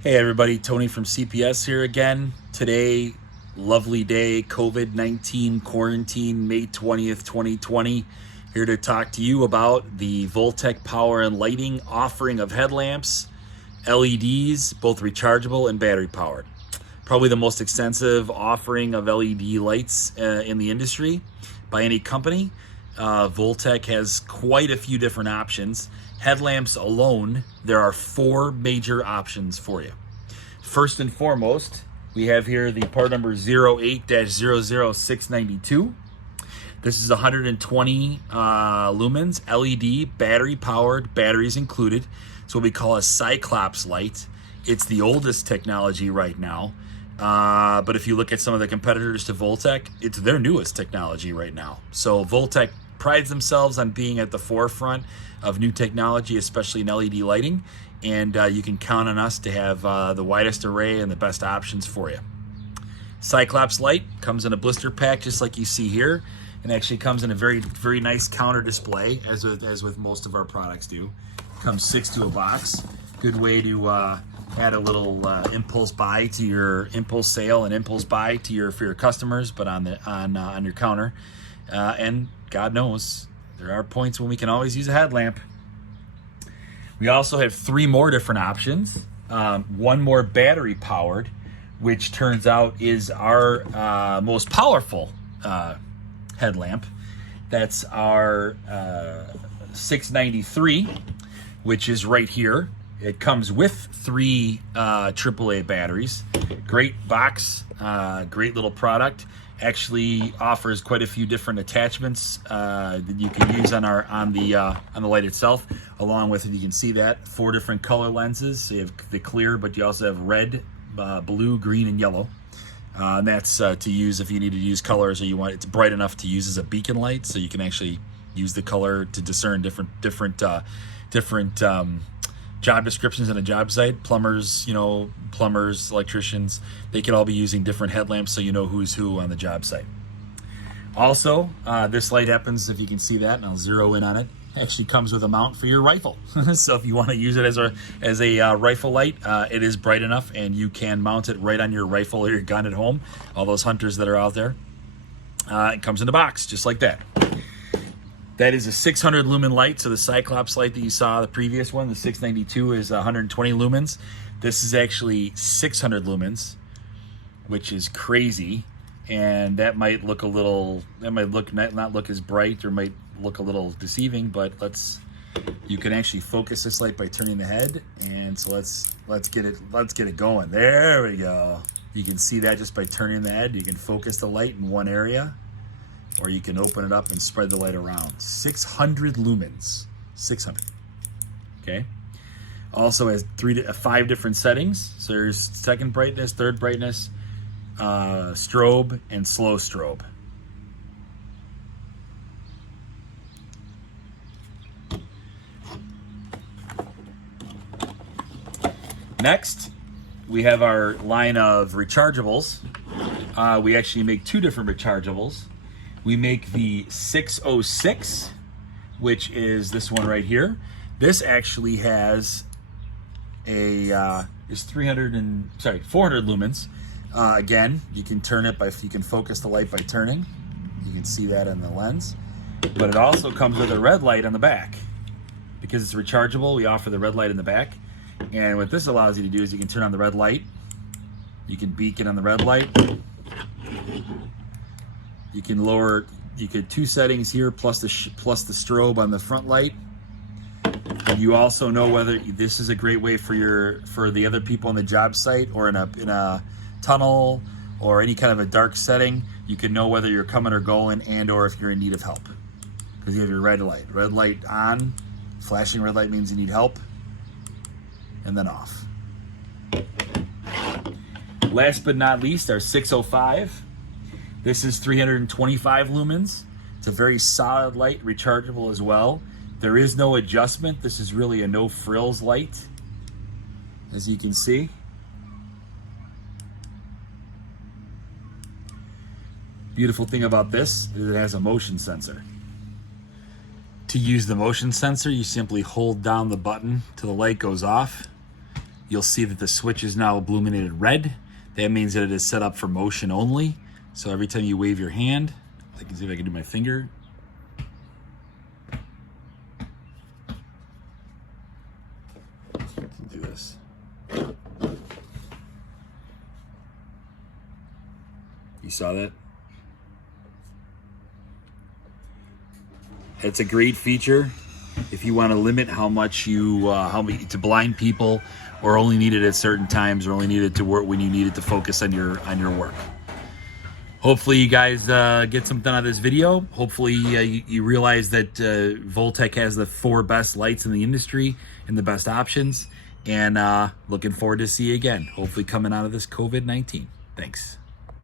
Hey everybody, Tony from CPS here again. Today, lovely day, COVID-19 quarantine, May 20th, 2020. Here to talk to you about the Voltec Power and Lighting offering of headlamps, LEDs, both rechargeable and battery powered. Probably the most extensive offering of LED lights in the industry by any company. Voltec has quite a few different options. Headlamps alone, there are four major options for you. First and foremost, we have here the part number 08-00692. This is 120 lumens, LED, battery powered, batteries included. It's what we call a Cyclops light. It's the oldest technology right now. But if you look at some of the competitors to Voltec, it's their newest technology right now. So Voltec prides themselves on being at the forefront of new technology, especially in LED lighting, and you can count on us to have the widest array and the best options for you. Cyclops light comes in a blister pack just like you see here, and actually comes in a very nice counter display, as with most of our products do. Comes 6 to a box. Good way to add a little impulse buy to your impulse sale and impulse buy to for your customers, but on your counter. And God knows, there are points when we can always use a headlamp. We also have 3 more different options. One more battery powered, which turns out is our most powerful headlamp. That's our 693, which is right here. It comes with 3 AAA batteries. Great box, great little product. Actually offers quite a few different attachments that you can use on the light itself. Along with it, you can see that 4 different color lenses. So you have the clear, but you also have red, blue, green, and yellow. And that's to use if you need to use colors, or you want it's bright enough to use as a beacon light, so you can actually use the color to discern different job descriptions on a job site. Plumbers, electricians, they can all be using different headlamps, so you know who's who on the job site. Also, this light happens, if you can see that, and I'll zero in on it, actually comes with a mount for your rifle. So if you want to use it as a rifle light, it is bright enough, and you can mount it right on your rifle or your gun at home. All those hunters that are out there. It comes in a box, just like that. That is a 600 lumen light. So the Cyclops light that you saw, the previous one, the 692, is 120 lumens. This is actually 600 lumens, which is crazy. And that might look not look as bright, or might look a little deceiving, but you can actually focus this light by turning the head. And so let's get it going. There we go. You can see that just by turning the head. You can focus the light in one area, or you can open it up and spread the light around. 600 lumens, 600, okay? Also has 5 different settings. So there's second brightness, third brightness, strobe, and slow strobe. Next, we have our line of rechargeables. We actually make 2 different rechargeables. We make the 606, which is this one right here. This actually has is 400 lumens. Again, you can turn it you can focus the light by turning. You can see that in the lens. But it also comes with a red light on the back. Because it's rechargeable, we offer the red light in the back. And what this allows you to do is you can turn on the red light. You can beacon on the red light. You can lower, 2 settings here, plus the strobe on the front light. And you also know whether this is a great way for the other people on the job site, or in a tunnel, or any kind of a dark setting. You can know whether you're coming or going, and or if you're in need of help, because you have your red light. Red light on, flashing red light means you need help, and then off. Last but not least, our 605. This is 325 lumens. It's a very solid light, rechargeable as well. There is no adjustment. This is really a no frills light, as you can see. Beautiful thing about this is it has a motion sensor. To use the motion sensor, you simply hold down the button till the light goes off. you'll see that the switch is now illuminated red. That means that it is set up for motion only. So every time you wave your hand, I can see if I can do my finger. Do this. You saw that? It's a great feature if you want to limit how much you to blind people, or only need it at certain times, or only need it to work when you need it to focus on your work. Hopefully you guys get something out of this video. Hopefully you realize that Voltec has the 4 best lights in the industry and the best options. And looking forward to see you again, hopefully coming out of this COVID-19. Thanks.